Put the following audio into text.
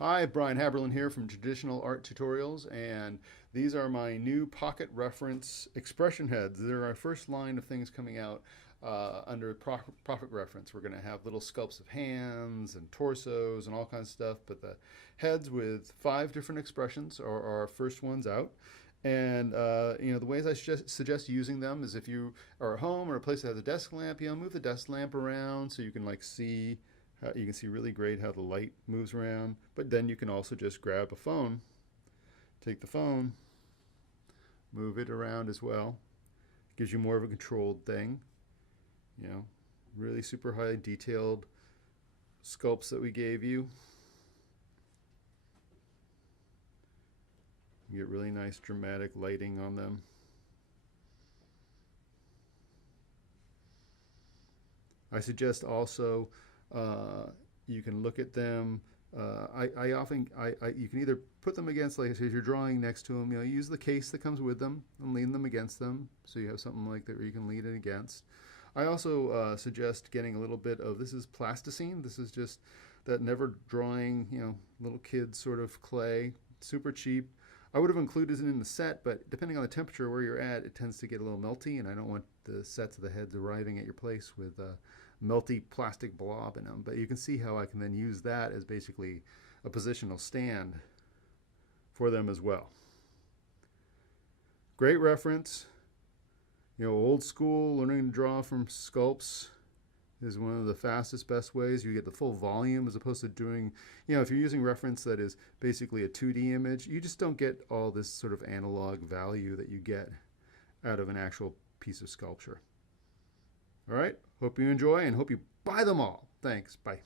Hi, Brian Haberlin here from Traditional Art Tutorials, and these are my new pocket reference expression heads. They're our first line of things coming out under pocket reference. We're going to have little sculpts of hands and torsos and all kinds of stuff, but the heads with 5 different expressions are our first ones out. And the ways I suggest using them is if you are at home or a place that has a desk lamp, move the desk lamp around so you can see you can see really great how the light moves around. But then you can also just grab a phone, take the phone, move it around as well. Gives you more of a controlled thing. You know, really super high detailed sculpts that we gave you. You get really nice dramatic lighting on them. I suggest also you can look at them. You can either put them against, like if you're drawing next to them, use the case that comes with them and lean them against them, so you have something like that where you can lean it against. I also suggest getting a little bit of, this is plasticine. This is just that never drawing, little kid sort of clay, super cheap. I would have included it in the set, but depending on the temperature where you're at, it tends to get a little melty, and I don't want the sets of the heads arriving at your place with melty plastic blob in them. But you can see how I can then use that as basically a positional stand for them as well. Great reference. Old school learning to draw from sculpts is one of the fastest, best ways. You get the full volume as opposed to doing, if you're using reference that is basically a 2D image, you just don't get all this sort of analog value that you get out of an actual piece of sculpture. All right, hope you enjoy and hope you buy them all. Thanks, bye.